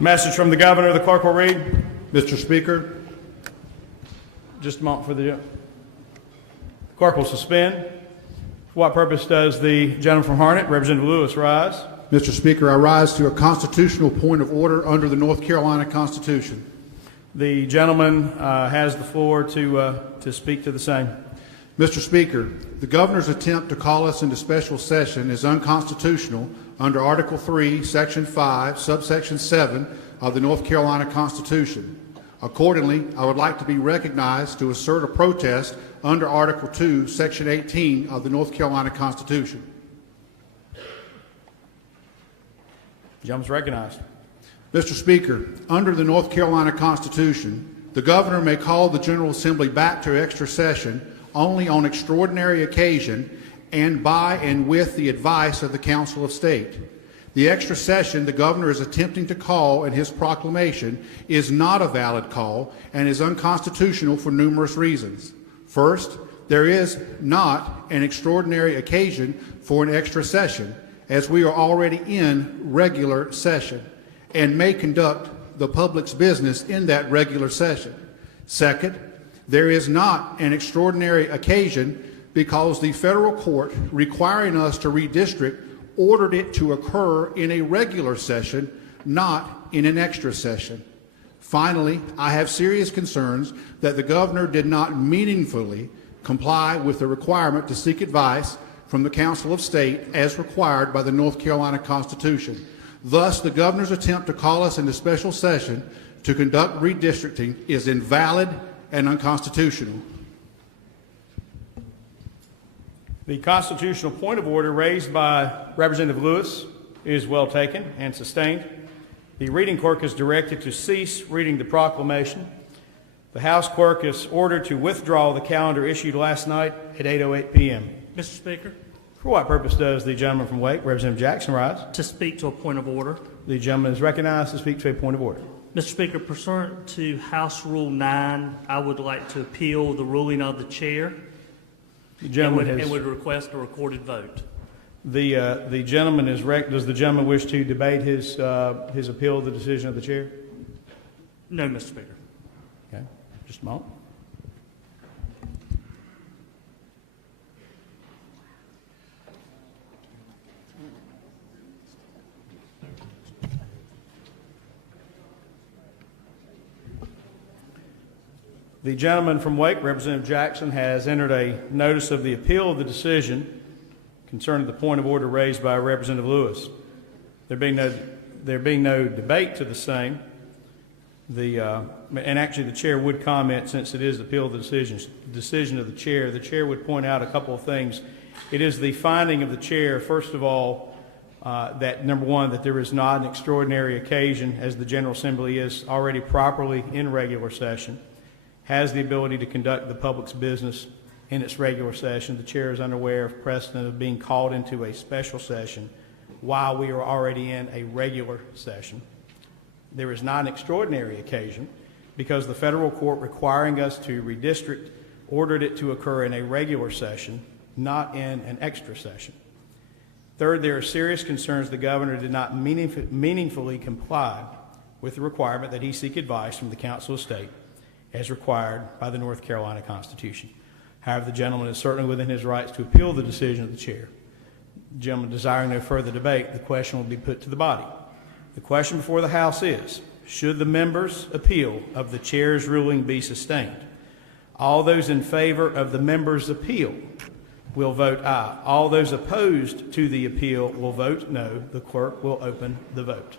Message from the governor. The clerk will read. Mr. Speaker, Just a moment for the clerk will suspend. For what purpose does the gentleman from Harnett, Representative Lewis, rise? Mr. Speaker, I rise to a constitutional point of order under the North Carolina Constitution. The gentleman has the floor to speak to the same. Mr. Speaker, the governor's attempt to call us into special session is unconstitutional under Article 3, Section 5, Subsection 7 of the North Carolina Constitution. Accordingly, I would like to be recognized to assert a protest under Article 2, Section 18 of the North Carolina Constitution. The gentleman is recognized. Mr. Speaker, under the North Carolina Constitution, the governor may call the General Assembly back to extra session only on extraordinary occasion and by and with the advice of the Council of State. The extra session the governor is attempting to call in his proclamation is not a valid call and is unconstitutional for numerous reasons. First, there is not an extraordinary occasion for an extra session, as we are already in regular session and may conduct the public's business in that regular session. Second, there is not an extraordinary occasion because the federal court requiring us to redistrict ordered it to occur in a regular session, not in an extra session. Finally, I have serious concerns that the governor did not meaningfully comply with the requirement to seek advice from the Council of State as required by the North Carolina Constitution. Thus, the governor's attempt to call us into special session to conduct redistricting is invalid and unconstitutional. The constitutional point of order raised by Representative Lewis is well taken and sustained. The reading clerk is directed to cease reading the proclamation. The House clerk is ordered to withdraw the calendar issued last night at 8:08 p.m. Mr. Speaker, For what purpose does the gentleman from Wake, Representative Jackson, rise? to speak to a point of order. The gentleman is recognized to speak to a point of order. Mr. Speaker, pursuant to House Rule 9, I would like to appeal the ruling of the chair The and gentleman would request a recorded vote. the gentleman is does the gentleman wish to debate his appeal of the decision of the chair? No, Mr. Speaker. Okay, just a moment. The gentleman from Wake, Representative Jackson, has entered a notice of the appeal of the decision concerning the point of order raised by Representative Lewis. There being no debate to the same, and actually the chair would comment, since it is the appeal of the decision of the chair would point out a couple of things. It is the finding of the chair, first of all, that number one, that there is not an extraordinary occasion, as the General Assembly is already properly in regular session, has the ability to conduct the public's business in its regular session. The chair is unaware of precedent of being called into a special session while we are already in a regular session. There is not an extraordinary occasion because the federal court requiring us to redistrict ordered it to occur in a regular session, not in an extra session. Third, there are serious concerns the governor did not meaningfully comply with the requirement that he seek advice from the Council of State as required by the North Carolina Constitution. However, the gentleman is certainly within his rights to appeal the decision of the chair. Gentlemen, desiring no further debate, the question will be put to the body. The question before the House is, should the members' appeal of the chair's ruling be sustained? All those in favor of the members' appeal will vote aye. All those opposed to the appeal will vote no. The clerk will open the vote.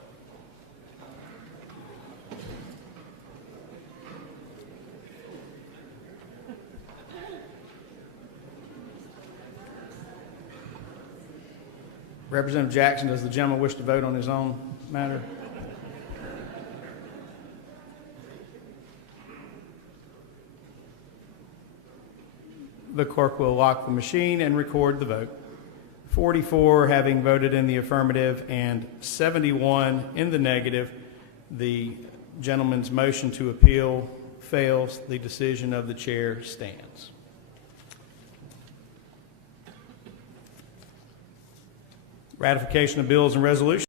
Representative Jackson, does the gentleman wish to vote on his own matter? The clerk will lock the machine and record the vote. 44 having voted in the affirmative and 71 in the negative. The gentleman's motion to appeal fails. The decision of the chair stands. Ratification of bills and resolutions.